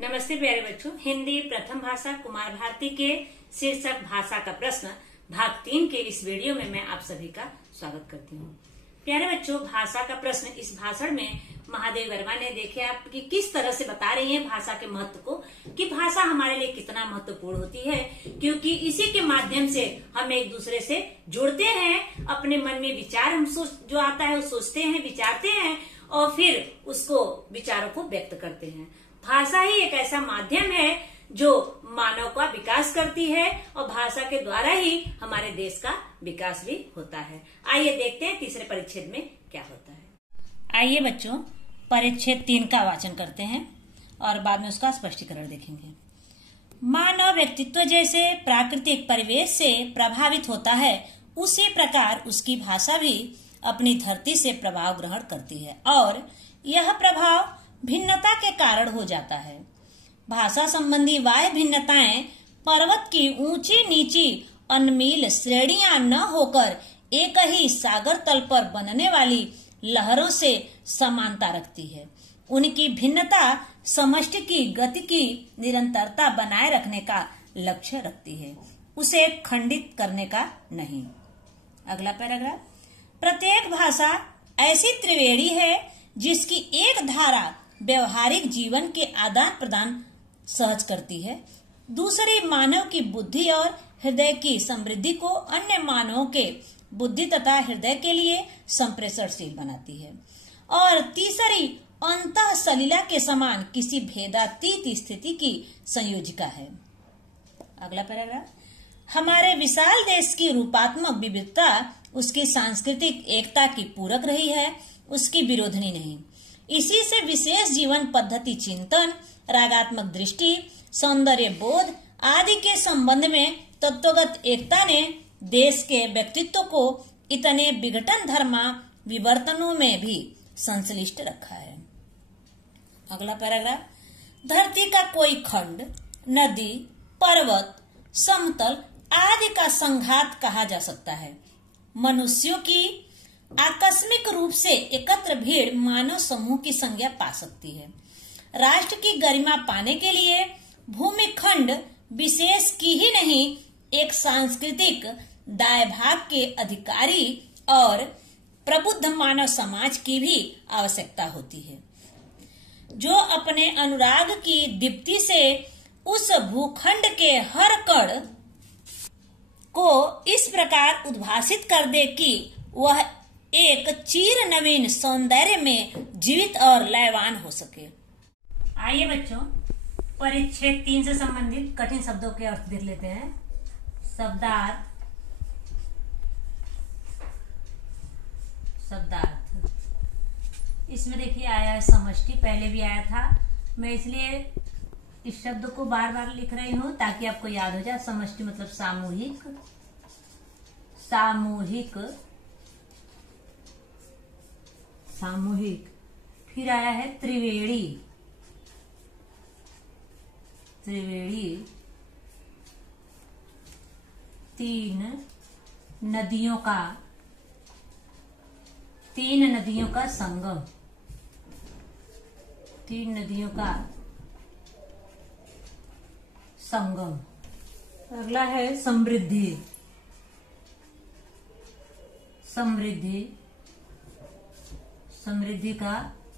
नमस्ते प्यारे बच्चों, हिंदी प्रथम भाषा कुमार भारती के शीर्षक भाषा का प्रश्न भाग 3 के इस वीडियो में मैं आप सभी का स्वागत करती हूँ। प्यारे बच्चों, भाषा का प्रश्न इस भाषण में महादेव वर्मा ने देखे आपकी किस तरह से बता रही है भाषा के महत्व को, कि भाषा हमारे लिए कितना महत्वपूर्ण होती है, क्योंकि इसी के माध्यम से हम एक दूसरे से जुड़ते हैं। अपने मन में विचार हम जो आता है वो सोचते हैं, विचारते हैं और फिर उसको विचारों को व्यक्त करते हैं। भाषा ही एक ऐसा माध्यम है जो मानव का विकास करती है और भाषा के द्वारा ही हमारे देश का विकास भी होता है। आइए देखते हैं तीसरे परिच्छेद में क्या होता है। आइए बच्चों, परिच्छेद 3 का वाचन करते हैं और बाद में उसका स्पष्टीकरण देखेंगे। मानव व्यक्तित्व जैसे प्राकृतिक परिवेश से प्रभावित होता है, उसी प्रकार उसकी भाषा भी अपनी धरती से प्रभाव ग्रहण करती है और यह प्रभाव भिन्नता के कारण हो जाता है। भाषा संबंधी बाह्य भिन्नताएं पर्वत की ऊंची नीची अनमील श्रेणियां न होकर एक ही सागर तल पर बनने वाली लहरों से समानता रखती है। उनकी भिन्नता समष्टि की गति की निरंतरता बनाए रखने का लक्ष्य रखती है, उसे खंडित करने का नहीं। अगला पैराग्राफ। प्रत्येक भाषा ऐसी त्रिवेणी है जिसकी एक धारा व्यवहारिक जीवन के आदान प्रदान सहज करती है, दूसरी मानव की बुद्धि और हृदय की समृद्धि को अन्य मानवों के बुद्धि तथा हृदय के लिए संप्रेषणशील बनाती है, और तीसरी अंतः सलीला के समान किसी भेदातीत स्थिति की संयोजिका है। अगला पैराग्राफ। हमारे विशाल देश की रूपात्मक विविधता उसकी सांस्कृतिक एकता की पूरक रही है, उसकी विरोधनी नहीं। इसी से विशेष जीवन पद्धति चिंतन, रागात्मक दृष्टि, सौंदर्य बोध आदि के संबंध में तत्वगत एकता ने देश के व्यक्तित्व को इतने विघटन धर्मा विवर्तनों में भी संश्लिष्ट रखा है। अगला पैराग्राफ। धरती का कोई खंड, नदी, पर्वत, समतल आदि का संघात कहा जा सकता है। मनुष्यों की आकस्मिक रूप से एकत्र भीड़ मानव समूह की संज्ञा पा सकती है। राष्ट्र की गरिमा पाने के लिए भूमिखंड विशेष की ही नहीं, एक सांस्कृतिक दायभाग के अधिकारी और प्रबुद्ध मानव समाज की भी आवश्यकता होती है, जो अपने अनुराग की दीप्ति से उस भूखंड के हर कण को इस प्रकार उद्भासित कर दे कि वह एक चीर नवीन सौंदर्य में जीवित और लयवान हो सके। आइए बच्चों, परिच्छेद 3 से संबंधित कठिन शब्दों के अर्थ देख लेते हैं। शब्दार्थ। इसमें देखिए आया है समष्टि, पहले भी आया था। मैं इसलिए इस शब्द को बार बार लिख रही हूँ ताकि आपको याद हो जाए। समष्टि मतलब सामूहिक, सामूहिक, सामूहिक। फिर आया है त्रिवेणी, त्रिवेणी, तीन नदियों का, तीन नदियों का संगम, तीन नदियों का संगम। अगला है समृद्धि, समृद्धि, समृद्धि का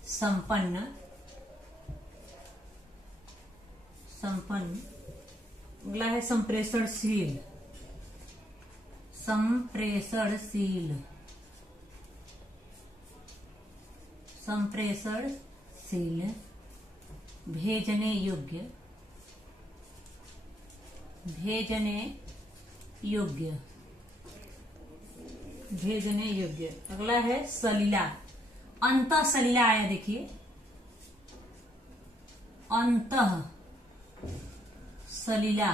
संपन्न, संपन्न। अगला है संप्रेषणशील, संप्रेषणशील, संप्रेषणशील। भेजने योग्य, भेजने योग्य, भेजने योग्य। अगला है सलीला, अंतः सलीला आया, देखिए अंतः सलीला,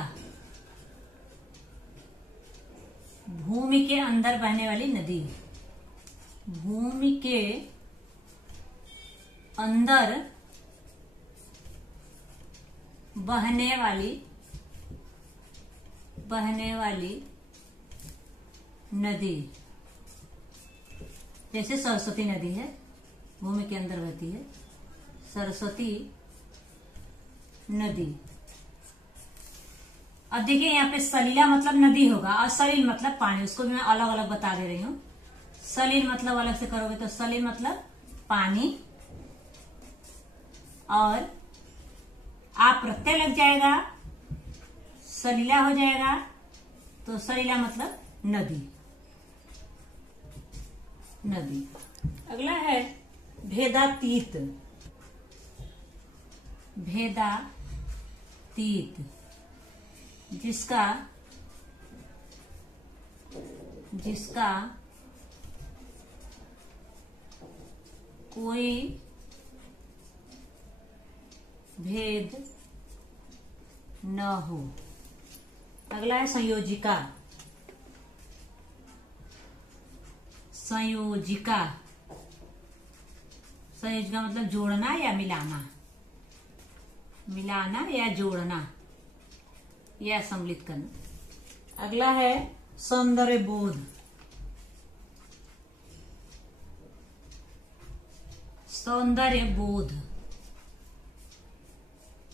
भूमि के अंदर बहने वाली नदी, भूमि के अंदर बहने वाली, बहने वाली नदी। जैसे सरस्वती नदी है, भूमि के अंदर बहती है। सरस्वती नदी। अब देखिए यहाँ पे सलीला मतलब नदी होगा और सलील मतलब पानी, उसको भी मैं अलग अलग बता दे रही हूँ। सलील मतलब अलग से करोगे तो सलील मतलब पानी, और आप प्रत्यय लग जाएगा, सलीला हो जाएगा, तो सलीला मतलब नदी, नदी। अगला है भेदातीत। भेदातीत जिसका कोई भेद न हो। अगला है संयोजिका। संयोजिका मतलब जोड़ना या मिलाना, मिलाना या जोड़ना या सम्मिलित करना। अगला है सौंदर्य बोध। सौंदर्य बोध,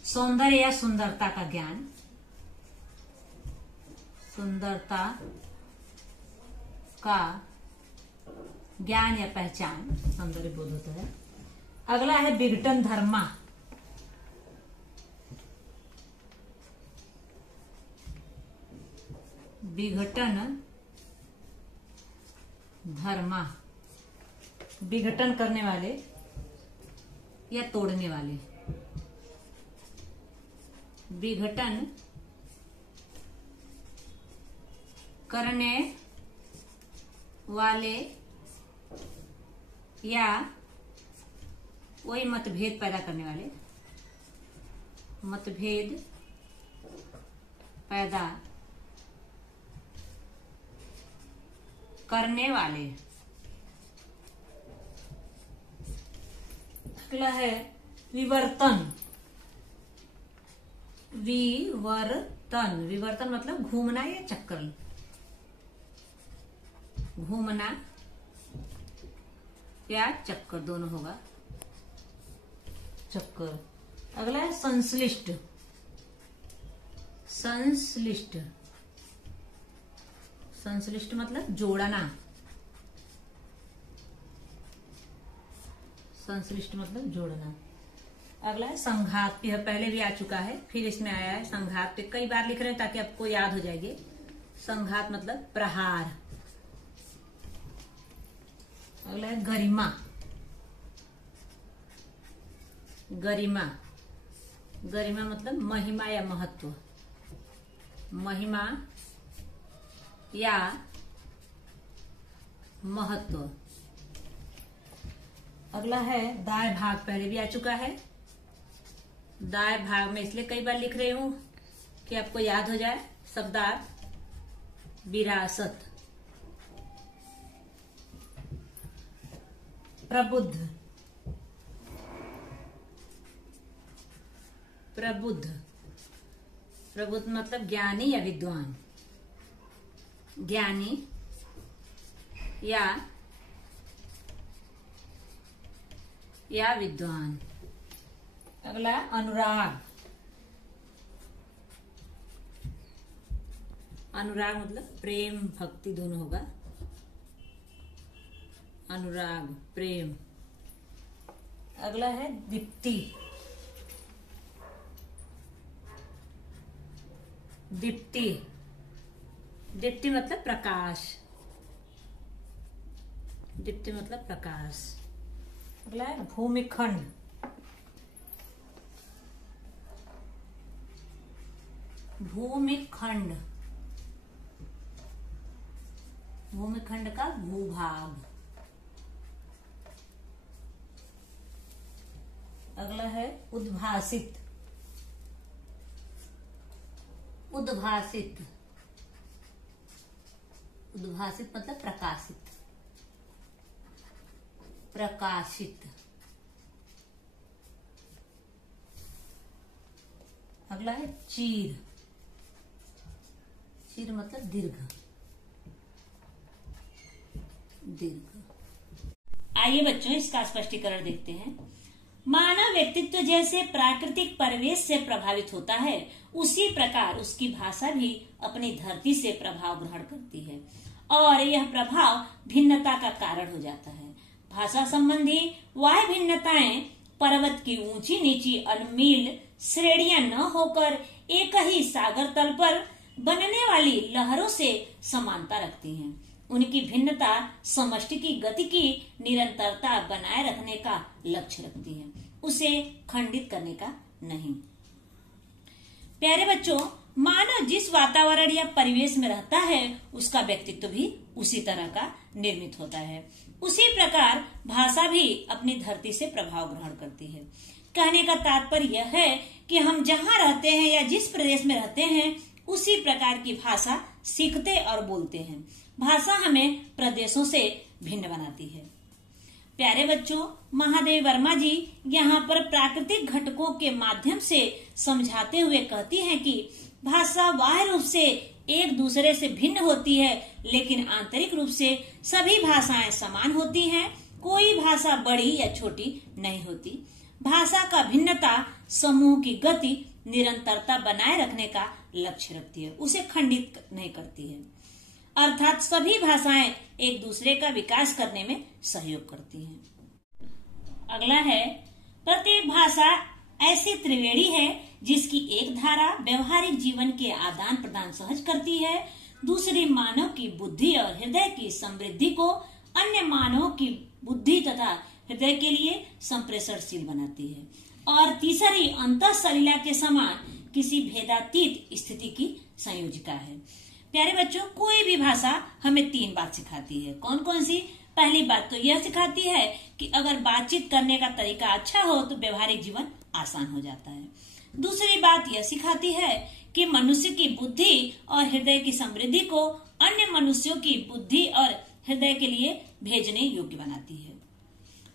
सौंदर्य या सुंदरता का ज्ञान, सुंदरता का ज्ञान या पहचान, सौंदर्य बोध होता है। अगला है विघटन धर्मा। विघटन धर्मा, विघटन करने वाले या तोड़ने वाले, विघटन करने वाले या वही मतभेद पैदा करने वाले, मतभेद पैदा करने वाले। अगला है विवर्तन। विवर्तन, विवर्तन मतलब घूमना या चक्कर, घूमना या चक्कर दोनों होगा, चक्कर। अगला है संश्लिष्ट। संश्लिष्ट, संश्लिष्ट मतलब जोड़ना, संश्लिष्ट मतलब जोड़ना। अगला है संघात। यह पहले भी आ चुका है, फिर इसमें आया है संघात। कई बार लिख रहे हैं ताकि आपको याद हो जाएगी। संघात मतलब प्रहार। अगला है गरिमा। गरिमा, गरिमा मतलब महिमा या महत्व, महिमा या महत्व। अगला है दाय भाग। पहले भी आ चुका है। दाय भाग में इसलिए कई बार लिख रही हूं कि आपको याद हो जाए। शब्दार्थ विरासत। प्रबुद्ध, प्रबुद्ध, प्रबुद्ध मतलब ज्ञानी या विद्वान, ज्ञानी या विद्वान। अगला अनुराग। अनुराग मतलब प्रेम भक्ति दोनों होगा, अनुराग प्रेम। अगला है दीप्ति। दीप्ति, दीप्ति मतलब प्रकाश, दीप्ति मतलब प्रकाश। अगला है भूमिखंड। भूमिखंड, भूमिखंड का भूभाग। अगला है उद्भासित। उद्भासित, उद्भासित मतलब प्रकाशित, प्रकाशित। अगला है चीर। चीर मतलब दीर्घ, दीर्घ। आइए बच्चों इसका स्पष्टीकरण देखते हैं। मानव व्यक्तित्व जैसे प्राकृतिक परिवेश से प्रभावित होता है, उसी प्रकार उसकी भाषा भी अपनी धरती से प्रभाव ग्रहण करती है और यह प्रभाव भिन्नता का कारण हो जाता है। भाषा संबंधी वह भिन्नताएं पर्वत की ऊंची नीची अनमील श्रेणियां न होकर एक ही सागर तल पर बनने वाली लहरों से समानता रखती हैं। उनकी भिन्नता समष्टि की गति की निरंतरता बनाए रखने का लक्ष्य रखती है, उसे खंडित करने का नहीं। प्यारे बच्चों, मानव जिस वातावरण या परिवेश में रहता है उसका व्यक्तित्व भी उसी तरह का निर्मित होता है। उसी प्रकार भाषा भी अपनी धरती से प्रभाव ग्रहण करती है। कहने का तात्पर्य यह है कि हम जहाँ रहते हैं या जिस प्रदेश में रहते हैं उसी प्रकार की भाषा सीखते और बोलते हैं। भाषा हमें प्रदेशों से भिन्न बनाती है। प्यारे बच्चों, महादेवी वर्मा जी यहाँ पर प्राकृतिक घटकों के माध्यम से समझाते हुए कहती हैं कि भाषा बाह्य रूप से एक दूसरे से भिन्न होती है, लेकिन आंतरिक रूप से सभी भाषाएं समान होती हैं। कोई भाषा बड़ी या छोटी नहीं होती। भाषा का भिन्नता समूह की गति निरंतरता बनाए रखने का लक्ष्य रखती है, उसे खंडित नहीं करती है। अर्थात सभी भाषाएं एक दूसरे का विकास करने में सहयोग करती हैं। अगला है, प्रत्येक भाषा ऐसी त्रिवेणी है जिसकी एक धारा व्यवहारिक जीवन के आदान प्रदान सहज करती है, दूसरी मानव की बुद्धि और हृदय की समृद्धि को अन्य मानवों की बुद्धि तथा हृदय के लिए संप्रेषणशील बनाती है, और तीसरी अंतःसलिला के समान किसी भेदातीत स्थिति की संयोजिका है। प्यारे बच्चों, कोई भी भाषा हमें 3 बात सिखाती है। कौन कौन सी? पहली बात तो यह सिखाती है कि अगर बातचीत करने का तरीका अच्छा हो तो व्यवहारिक जीवन आसान हो जाता है। दूसरी बात यह सिखाती है कि मनुष्य की बुद्धि और हृदय की समृद्धि को अन्य मनुष्यों की बुद्धि और हृदय के लिए भेजने योग्य बनाती है।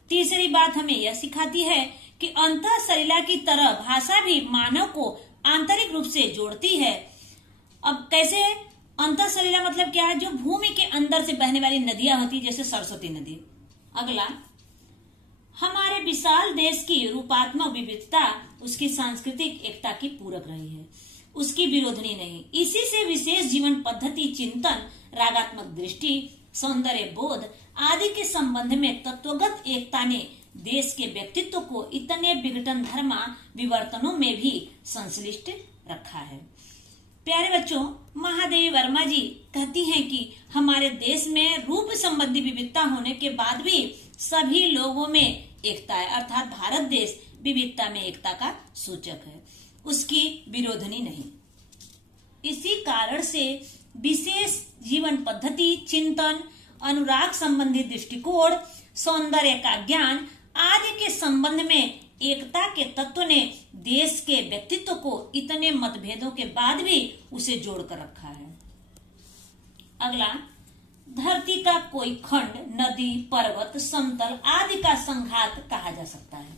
तीसरी बात हमें यह सिखाती है कि अंतःसलिला की तरह भाषा भी मानव को आंतरिक रूप से जोड़ती है। अब कैसे? अंतःसलिला मतलब क्या है? जो भूमि के अंदर से बहने वाली नदियां होती, जैसे सरस्वती नदी। अगला, हमारे विशाल देश की रूपात्मक विविधता उसकी सांस्कृतिक एकता की पूरक रही है, उसकी विरोधनी नहीं। इसी से विशेष जीवन पद्धति, चिंतन, रागात्मक दृष्टि, सौंदर्य बोध आदि के संबंध में तत्वगत एकता ने देश के व्यक्तित्व को इतने विघटन धर्मा विवर्तनों में भी संश्लिष्ट रखा है। प्यारे बच्चों, महादेवी वर्मा जी कहती हैं कि हमारे देश में रूप संबंधी विविधता होने के बाद भी सभी लोगों में एकता है, अर्थात भारत देश विविधता में एकता का सूचक है, उसकी विरोधनी नहीं। इसी कारण से विशेष जीवन पद्धति, चिंतन, अनुराग संबंधी दृष्टिकोण, सौंदर्य का ज्ञान आदि के संबंध में एकता के तत्व ने देश के व्यक्तित्व को इतने मतभेदों के बाद भी उसे जोड़कर रखा है। अगला, धरती का कोई खंड, नदी, पर्वत, समतल आदि का संघात कहा जा सकता है।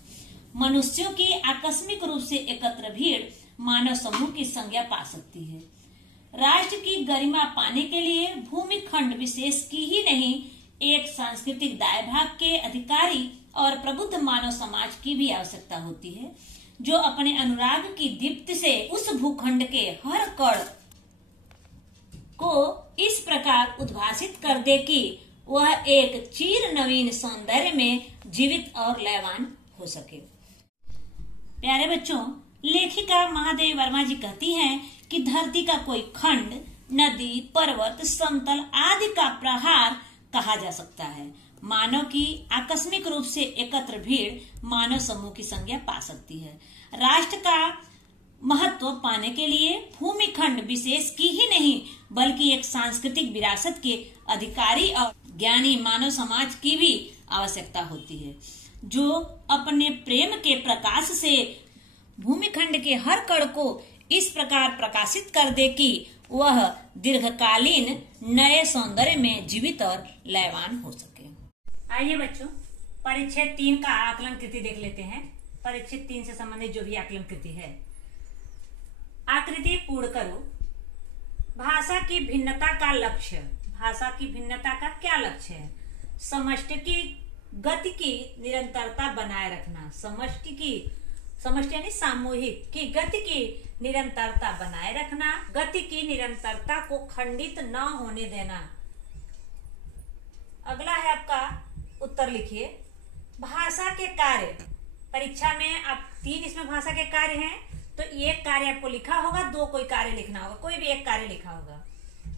मनुष्यों की आकस्मिक रूप से एकत्र भीड़ मानव समूह की संज्ञा पा सकती है। राष्ट्र की गरिमा पाने के लिए भूमि खंड विशेष की ही नहीं, एक सांस्कृतिक दायभाग के अधिकारी और प्रबुद्ध मानव समाज की भी आवश्यकता होती है, जो अपने अनुराग की दीप्ति से उस भूखंड के हर कण को इस प्रकार उद्भासित कर दे कि वह एक चीर नवीन सौंदर्य में जीवित और लयवान हो सके। प्यारे बच्चों, लेखिका महादेवी वर्मा जी कहती हैं कि धरती का कोई खंड, नदी, पर्वत, समतल आदि का प्रहार कहा जा सकता है। मानव की आकस्मिक रूप से एकत्र भीड़ मानव समूह की संज्ञा पा सकती है। राष्ट्र का महत्व पाने के लिए भूमि खंड विशेष की ही नहीं, बल्कि एक सांस्कृतिक विरासत के अधिकारी और ज्ञानी मानव समाज की भी आवश्यकता होती है, जो अपने प्रेम के प्रकाश से भूमिखंड के हर कण को इस प्रकार प्रकाशित कर दे कि वह दीर्घकालीन नए सौंदर्य में जीवित और लयवान हो सके। आइए बच्चों, परिच्छेद 3 का आकलन कृति देख लेते हैं। परिच्छेद 3 से संबंधित जो भी आकलन कृति है। आकृति पूर्ण करो। भाषा की भिन्नता का लक्ष्य। भाषा की भिन्नता का क्या लक्ष्य है? समष्टि की गति की निरंतरता बनाए रखना, समष्टि यानी सामूहिक की गति की निरंतरता बनाए रखना, गति की निरंतरता को खंडित न होने देना। अगला है आपका उत्तर लिखिए। भाषा के कार्य, परीक्षा में आप 3 इसमें भाषा के कार्य हैं, तो एक कार्य आपको लिखा होगा, 2 कोई कार्य लिखना होगा, कोई भी एक कार्य लिखा होगा।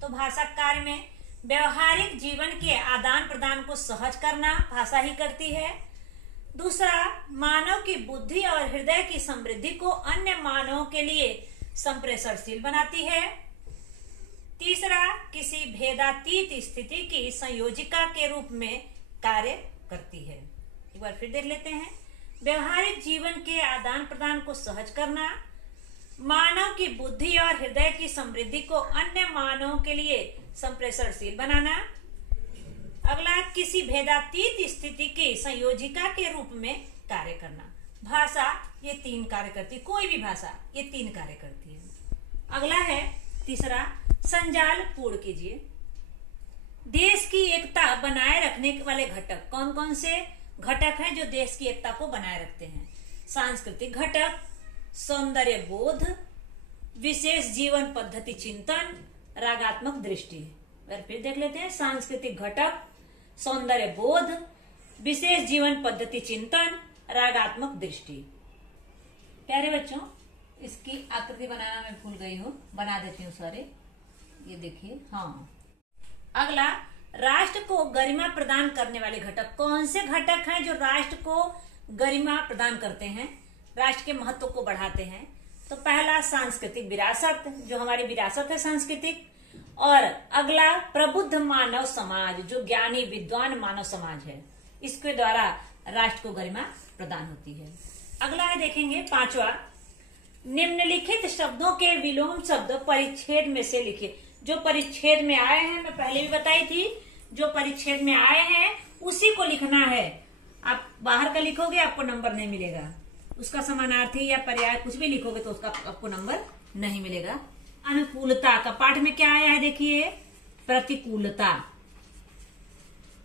तो भाषा कार्य में व्यवहारिक जीवन के आदान प्रदान को सहज करना, भाषा ही करती है। दूसरा, मानव की बुद्धि और हृदय की समृद्धि को अन्य मानवों के लिए संप्रेषणशील बनाती है। तीसरा, किसी भेदातीत स्थिति की संयोजिका के रूप में कार्य करती है। एक बार फिर देख लेते हैं। व्यवहारिक जीवन के आदान प्रदान को सहज करना, मानव की बुद्धि और हृदय की समृद्धि को अन्य मानवों के लिए संप्रेषणशील बनाना। अगला, किसी भेदातीत स्थिति की संयोजिका के रूप में कार्य करना। भाषा ये 3 कार्य करती है, कोई भी भाषा ये 3 कार्य करती है। अगला है तीसरा, संजाल पूर्ण कीजिए। देश की एकता बनाए रखने वाले घटक कौन कौन से घटक हैं जो देश की एकता को बनाए रखते हैं? सांस्कृतिक घटक, सौंदर्य बोध, विशेष जीवन पद्धति चिंतन, रागात्मक दृष्टि। फिर देख लेते हैं। सांस्कृतिक घटक, सौंदर्य बोध, विशेष जीवन पद्धति चिंतन, रागात्मक दृष्टि। प्यारे बच्चों, इसकी आकृति बनाना मैं भूल गई हूँ, बना देती हूँ सारे। ये देखिए। हाँ, अगला, राष्ट्र को गरिमा प्रदान करने वाले घटक कौन से घटक हैं जो राष्ट्र को गरिमा प्रदान करते हैं, राष्ट्र के महत्व को बढ़ाते हैं? तो पहला, सांस्कृतिक विरासत, जो हमारी विरासत है सांस्कृतिक। और अगला, प्रबुद्ध मानव समाज, जो ज्ञानी विद्वान मानव समाज है, इसके द्वारा राष्ट्र को गरिमा प्रदान होती है। अगला है, देखेंगे 5वां, निम्नलिखित शब्दों के विलोम शब्द परिच्छेद में से लिखिए। जो परिच्छेद में आए हैं, मैं पहले भी बताई थी, जो परिच्छेद में आए हैं उसी को लिखना है। आप बाहर का लिखोगे आपको नंबर नहीं मिलेगा, उसका समानार्थी या पर्याय कुछ भी लिखोगे तो उसका आपको नंबर नहीं मिलेगा। अनुकूलता का पाठ में क्या आया है, देखिए, प्रतिकूलता,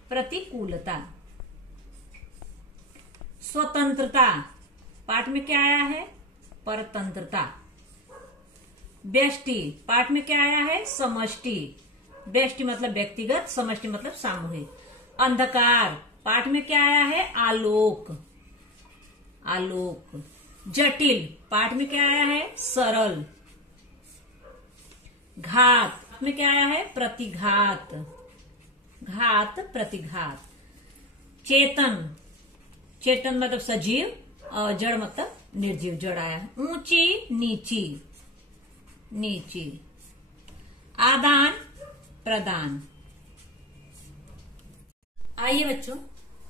प्रतिकूलता। स्वतंत्रता, पाठ में क्या आया है, परतंत्रता। व्यष्टि, पाठ में क्या आया है, समष्टि। व्यष्टि मतलब व्यक्तिगत, समष्टि मतलब सामूहिक। अंधकार, पाठ में क्या आया है, आलोक, आलोक। जटिल, पाठ में क्या आया है, सरल। घात में क्या आया है, प्रतिघात, घात प्रतिघात। चेतन, चेतन मतलब सजीव, और जड़ मतलब निर्जीव, जड़ आया है। ऊंची नीची, नीची। आदान प्रदान। आइए बच्चों,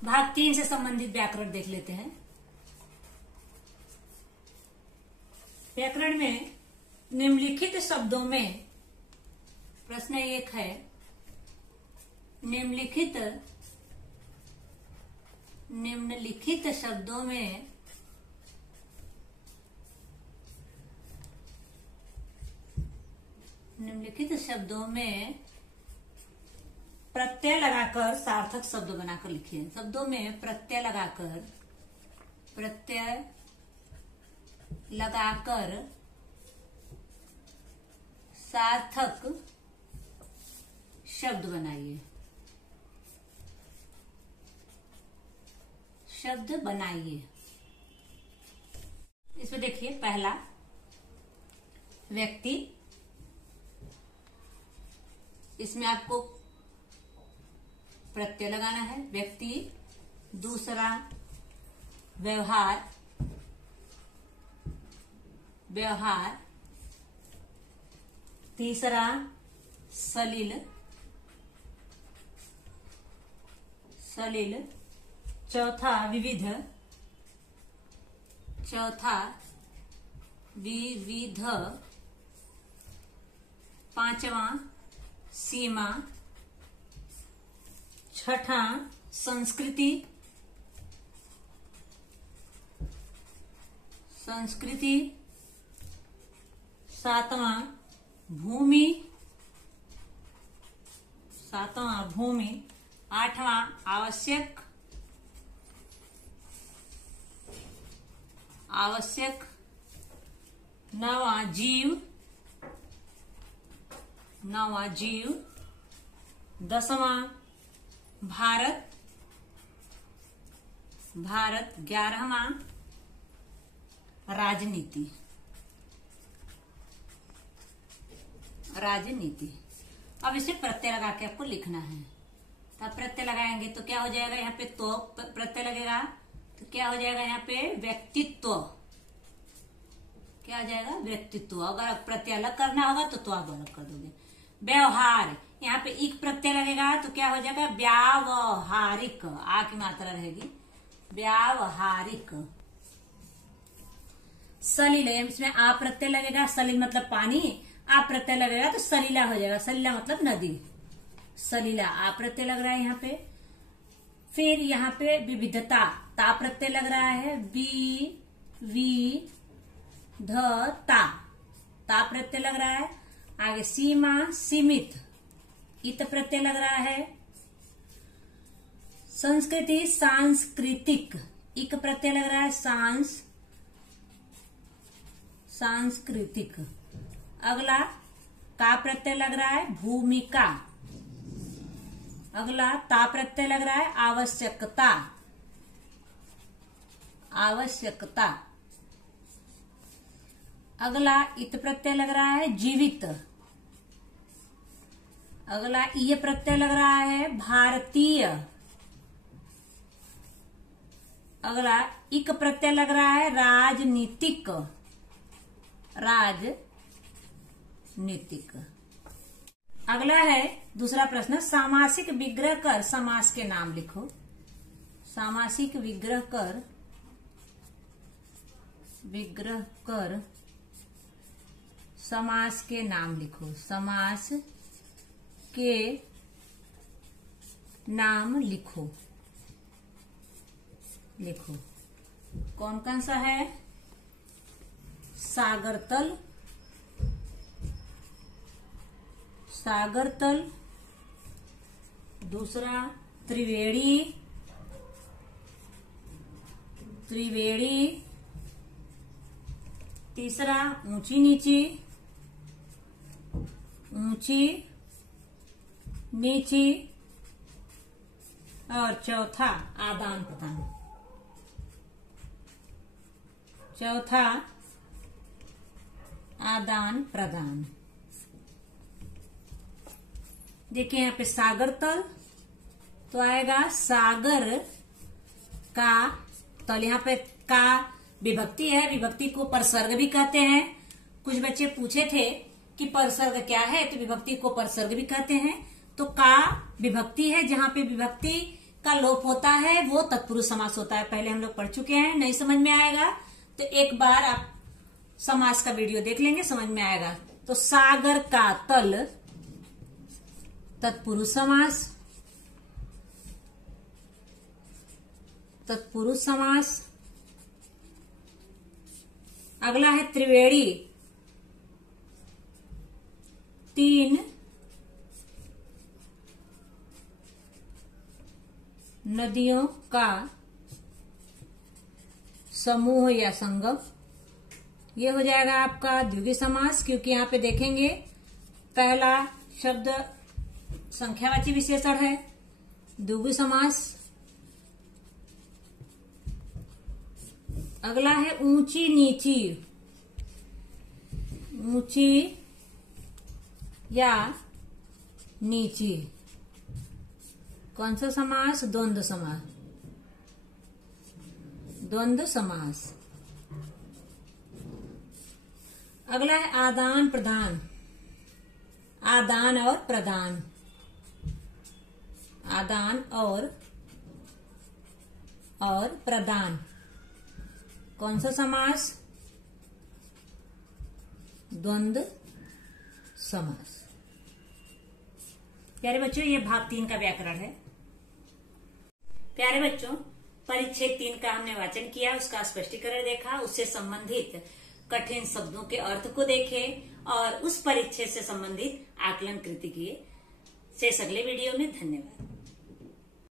भाग 3 से संबंधित व्याकरण देख लेते हैं। व्याकरण में निम्नलिखित शब्दों में, प्रश्न 1 है, निम्नलिखित शब्दों में प्रत्यय लगाकर सार्थक शब्द बनाकर लिखिए। शब्दों में प्रत्यय लगाकर सार्थक शब्द बनाइए, शब्द बनाइए। इसमें देखिए, पहला व्यक्ति, इसमें आपको प्रत्यय लगाना है, व्यक्ति। दूसरा, व्यवहार, व्यवहार। तीसरा, सलिल, सलिल। चौथा, विविध, चौथा विविध। पांचवा, सीमा। छठा, संस्कृति, संस्कृति। सातवां, भूमि, सातवां भूमि। आठवां, आवश्यक, आवश्यक नवा जीव 10वां भारत 11वां राजनीति। अब इसे प्रत्यय लगा के आपको लिखना है। तो आप प्रत्यय लगाएंगे तो क्या हो जाएगा, यहाँ पे तो प्रत्यय लगेगा तो क्या हो जाएगा, यहाँ पे व्यक्तित्व। क्या हो जाएगा, व्यक्तित्व। अगर प्रत्यय अलग करना होगा तो आप अलग कर दोगे। व्यवहार, यहाँ पे एक प्रत्यय लगेगा तो क्या हो जाएगा, व्यावहारिक। आ की मात्रा रहेगी, व्यावहारिक। सलिल, इसमें आ प्रत्यय लगेगा, सलिल मतलब पानी, आ प्रत्यय लगेगा तो सलीला हो जाएगा। सलीला मतलब नदी, सलीला। आ प्रत्यय लग रहा है यहाँ पे। फिर यहाँ पे विविधता, ता प्रत्यय लग रहा है, ता प्रत्यय लग रहा है। आगे सीमा, सीमित, इत प्रत्यय लग रहा है। संस्कृति, सांस्कृतिक, इक प्रत्यय लग रहा है, सांस्कृतिक। अगला का प्रत्यय लग रहा है, भूमिका। अगला ता प्रत्यय लग रहा है, आवश्यकता। अगला इत प्रत्यय लग रहा है, जीवित। अगला ये प्रत्यय लग रहा है, भारतीय। अगला इक प्रत्यय लग रहा है, राजनीतिक। अगला है दूसरा प्रश्न, सामासिक विग्रह कर समास के नाम लिखो। सामासिक विग्रह कर समास के नाम लिखो। समास के नाम लिखो। कौन कौन सा है, सागरतल, दूसरा त्रिवेणी, तीसरा ऊंची नीची, और चौथा आदान प्रदान। देखिए यहाँ पे सागर तल तो आएगा सागर का तल। यहाँ पे का विभक्ति है, विभक्ति को परसर्ग भी कहते हैं। कुछ बच्चे पूछे थे कि परसर्ग क्या है, तो विभक्ति को परसर्ग भी कहते हैं। तो का विभक्ति है, जहाँ पे विभक्ति का लोप होता है वो तत्पुरुष समास होता है। पहले हम लोग पढ़ चुके हैं, नहीं समझ में आएगा तो एक बार आप समास का वीडियो देख लेंगे, समझ में आएगा। तो सागर का तल तत्पुरुष समास। अगला है त्रिवेणी, 3 नदियों का समूह या संगम। ये हो जाएगा आपका द्विगु समास, क्योंकि यहाँ पे देखेंगे पहला शब्द संख्यावाची विशेषण है। द्विगु समास। अगला है ऊंची या नीची। कौन सा समास, द्वंद्व समास। अगला है आदान प्रदान, आदान और प्रदान। कौन सा समास, द्वंद्व समास। प्यारे बच्चों, ये भाग 3 का व्याकरण है। प्यारे बच्चों, परिच्छेद 3 का हमने वाचन किया, उसका स्पष्टीकरण देखा, उससे संबंधित कठिन शब्दों के अर्थ को देखे और उस परिच्छेद से संबंधित आकलन कृति किए। शेष अगले वीडियो में। धन्यवाद।